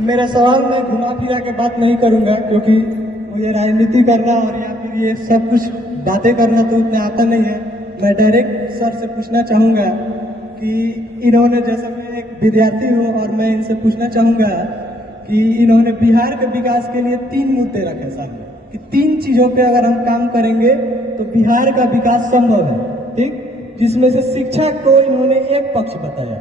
मेरा सवाल मैं घुमा फिरा के बात नहीं करूंगा, क्योंकि मुझे राजनीति करना और या फिर ये सब कुछ बातें करना तो उतना आता नहीं है। मैं डायरेक्ट सर से पूछना चाहूंगा कि इन्होंने, जैसे मैं एक विद्यार्थी हूँ और मैं इनसे पूछना चाहूंगा कि इन्होंने बिहार के विकास के लिए 3 मुद्दे रखे सामने कि 3 चीजों पे अगर हम काम करेंगे तो बिहार का विकास संभव है, ठीक। जिसमें से शिक्षा को इन्होंने एक पक्ष बताया,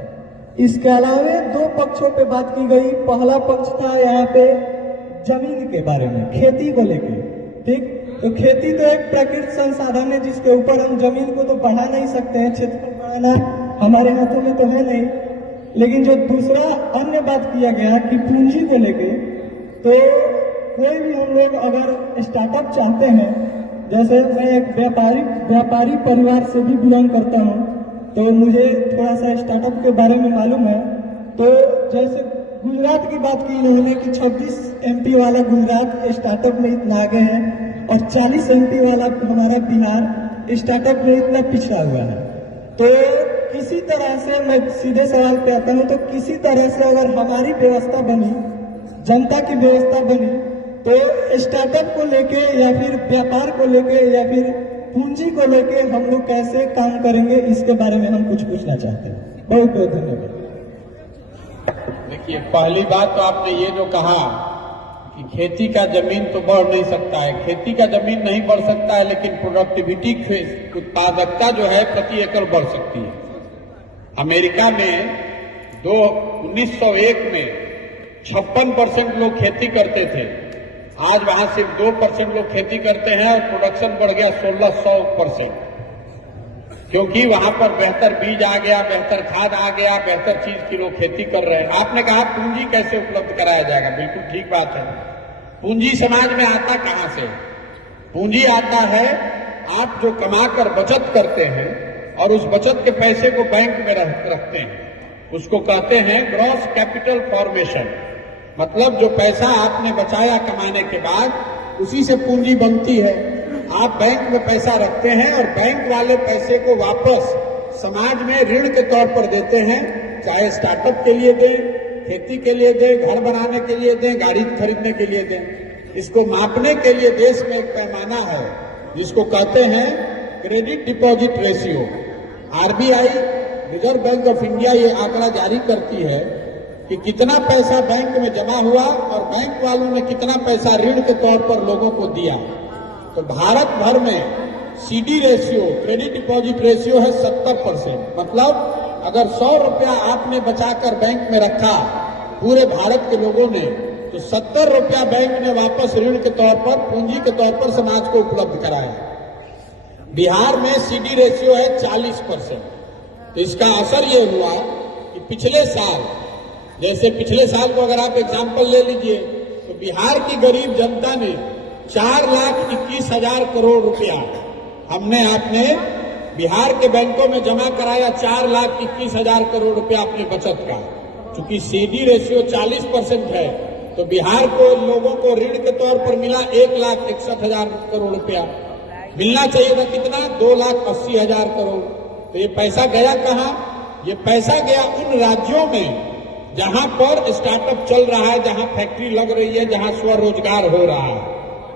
इसके अलावा 2 पक्षों पे बात की गई। पहला पक्ष था यहाँ पे जमीन के बारे में, खेती को लेके, ठीक। तो खेती तो एक प्राकृतिक संसाधन है जिसके ऊपर हम जमीन को तो बढ़ा नहीं सकते हैं, क्षेत्रफल बढ़ाना हमारे हाथों में तो है नहीं। लेकिन जो दूसरा अन्य बात किया गया कि पूंजी को लेके, तो कोई भी हम लोग अगर स्टार्टअप चाहते हैं, जैसे मैं एक व्यापारी परिवार से भी बिलोंग करता हूँ, तो मुझे थोड़ा सा स्टार्टअप के बारे में मालूम है। तो जैसे गुजरात की बात की इन्होंने कि 26 MP वाला गुजरात स्टार्टअप में इतना आगे है और 40 MP वाला हमारा बिहार स्टार्टअप में इतना पिछड़ा हुआ है। तो किसी तरह से, मैं सीधे सवाल पे आता हूँ, तो किसी तरह से अगर हमारी व्यवस्था बनी, जनता की व्यवस्था बनी, तो स्टार्टअप को लेके या फिर व्यापार को लेके या फिर पूंजी को लेके हम लोग कैसे काम करेंगे, इसके बारे में हम कुछ पूछना चाहते हैं। बहुत बहुत धन्यवाद। देखिए, पहली बात तो आपने ये जो कहा कि खेती का जमीन तो बढ़ नहीं सकता है, खेती का जमीन नहीं बढ़ सकता है, लेकिन प्रोडक्टिविटी, उत्पादकता जो है प्रति एकड़ बढ़ सकती है। अमेरिका में 1901 में 56% लोग खेती करते थे, आज वहां सिर्फ 2% लोग खेती करते हैं और प्रोडक्शन बढ़ गया 1600%, क्योंकि वहां पर बेहतर बीज आ गया, बेहतर खाद आ गया, बेहतर चीज की लोग खेती कर रहे हैं। आपने कहा पूंजी कैसे उपलब्ध कराया जाएगा, बिल्कुल ठीक बात है। पूंजी समाज में आता कहां से? पूंजी आता है आप जो कमाकर बचत करते हैं और उस बचत के पैसे को बैंक में रखते हैं, उसको कहते हैं ग्रॉस कैपिटल फॉर्मेशन। मतलब जो पैसा आपने बचाया कमाने के बाद, उसी से पूंजी बनती है। आप बैंक में पैसा रखते हैं और बैंक वाले पैसे को वापस समाज में ऋण के तौर पर देते हैं, चाहे स्टार्टअप के लिए दें, खेती के लिए दें, घर बनाने के लिए दें, गाड़ी खरीदने के लिए दें। इसको मापने के लिए देश में एक पैमाना है जिसको कहते हैं credit deposit ratio. RBI, reserve bank of India, ये आंकड़ा जारी करती है कि कितना पैसा बैंक में जमा हुआ और बैंक वालों ने कितना पैसा ऋण के तौर पर लोगों को दिया। तो भारत भर में CD ratio, credit deposit ratio है 70%। मतलब अगर 100 रुपया आपने बचाकर बैंक में रखा पूरे भारत के लोगों ने, तो 70 रुपया बैंक ने वापस ऋण के तौर पर, पूंजी के तौर पर समाज को उपलब्ध कराया। बिहार में CD रेशियो है 40%। तो इसका असर ये हुआ कि पिछले साल, जैसे पिछले साल को अगर आप एग्जाम्पल ले लीजिए, तो बिहार की गरीब जनता ने 4,21,000 करोड़ रुपया हमने आपने बिहार के बैंकों में जमा कराया, 4,21,000 करोड़ रुपया अपनी बचत का। चूंकि CD रेशियो 40% है, तो बिहार को लोगों को ऋण के तौर पर मिला 1,61,000 करोड़ रुपया। मिलना चाहिए था कितना? 2,80,000 करोड़। तो ये पैसा गया कहाँ? ये पैसा गया उन राज्यों में जहां पर स्टार्टअप चल रहा है, जहां फैक्ट्री लग रही है, जहां स्वरोजगार हो रहा है।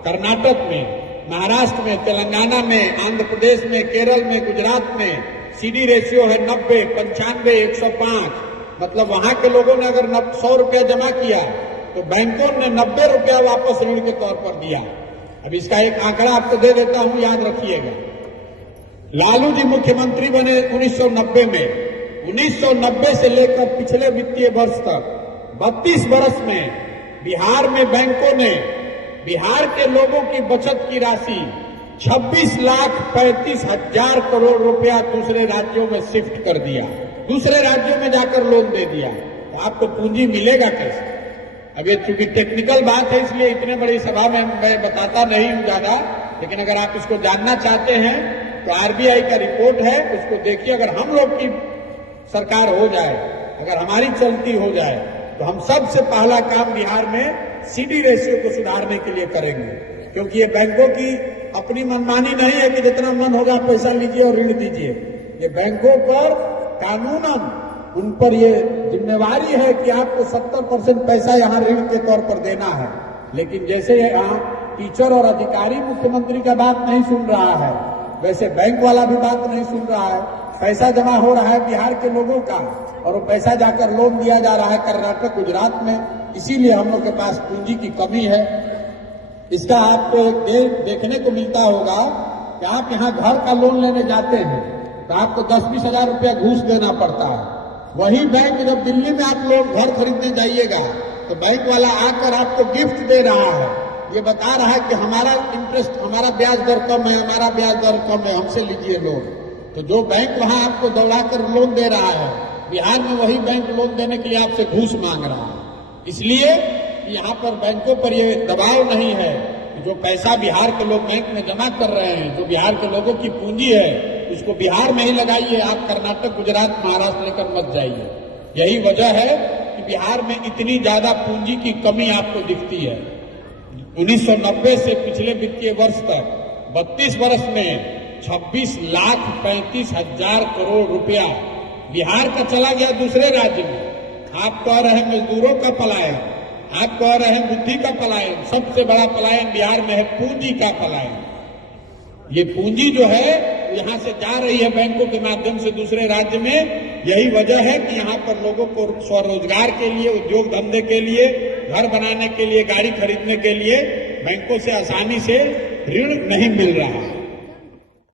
कर्नाटक में, महाराष्ट्र में, तेलंगाना में, आंध्र प्रदेश में, केरल में, गुजरात में CD रेशियो है 90, 95, 105। मतलब वहां के लोगों ने अगर 100 रुपया जमा किया तो बैंकों ने 90 रुपया वापस ऋण के तौर पर दिया। अब इसका एक आंकड़ा आपको दे देता हूं, याद रखिएगा। लालू जी मुख्यमंत्री बने 1990 में। 1990 से लेकर पिछले वित्तीय वर्ष तक 32 वर्ष में बिहार में बैंकों ने बिहार के लोगों की बचत की राशि 26,35,000 करोड़ रुपया दूसरे राज्यों में शिफ्ट कर दिया, दूसरे राज्यों में जाकर लोन दे दिया। तो आपको पूंजी मिलेगा कैसे? अब ये चूंकि टेक्निकल बात है, इसलिए इतने बड़ी सभा में मैं बताता नहीं हूं ज्यादा, लेकिन अगर आप इसको जानना चाहते हैं तो RBI का रिपोर्ट है, उसको देखिए। अगर हम लोग की सरकार हो जाए, अगर हमारी चलती हो जाए, तो हम सबसे पहला काम बिहार में CD रेशियो को सुधारने के लिए करेंगे। क्योंकि ये बैंकों की अपनी मनमानी नहीं है कि जितना मन होगा पैसा लीजिए और ऋण दीजिए। ये बैंकों पर कानूनन उन पर ये जिम्मेवारी है कि आपको 70% पैसा यहाँ ऋण के तौर पर देना है। लेकिन जैसे यहाँ टीचर और अधिकारी मुख्यमंत्री का बात नहीं सुन रहा है, वैसे बैंक वाला भी बात नहीं सुन रहा है। पैसा जमा हो रहा है बिहार के लोगों का और वो पैसा जाकर लोन दिया जा रहा है कर्नाटक, गुजरात में। इसीलिए हम लोग के पास पूंजी की कमी है। इसका आपको देखने को मिलता होगा कि आप यहाँ घर का लोन लेने जाते हैं तो आपको 10-20 हजार रुपया घूस देना पड़ता है। वही बैंक जब दिल्ली में आप लोग घर खरीदने जाइएगा तो बैंक वाला आकर आपको गिफ्ट दे रहा है, ये बता रहा है कि हमारा इंटरेस्ट, हमारा ब्याज दर कम है, हमारा ब्याज दर कम है, हमसे लीजिए लोन। तो जो बैंक वहां आपको दौड़ाकर लोन दे रहा है, बिहार में वही बैंक लोन देने के लिए आपसे घूस मांग रहा है। इसलिए यहाँ पर बैंकों पर ये दबाव नहीं है। जो पैसा बिहार के लोग बैंक में जमा कर रहे हैं, जो बिहार के लोगों की पूंजी है, उसको बिहार में ही लगाइए। आप कर्नाटक, गुजरात, महाराष्ट्र लेकर मत जाइए। यही वजह है कि बिहार में इतनी ज्यादा पूंजी की कमी आपको दिखती है। 1990 से पिछले वित्तीय वर्ष तक 32 वर्ष में 26,35,000 करोड़ रुपया बिहार का चला गया दूसरे राज्य में। आप कह रहे हैं मजदूरों का पलायन, आप कह रहे हैं बुद्धि का पलायन। सबसे बड़ा पलायन बिहार में है पूंजी का पलायन। ये पूंजी जो है यहाँ से जा रही है बैंकों के माध्यम से दूसरे राज्य में। यही वजह है कि यहाँ पर लोगों को स्वरोजगार के लिए, उद्योग धंधे के लिए, घर बनाने के लिए, गाड़ी खरीदने के लिए बैंकों से आसानी से ऋण नहीं मिल रहा है।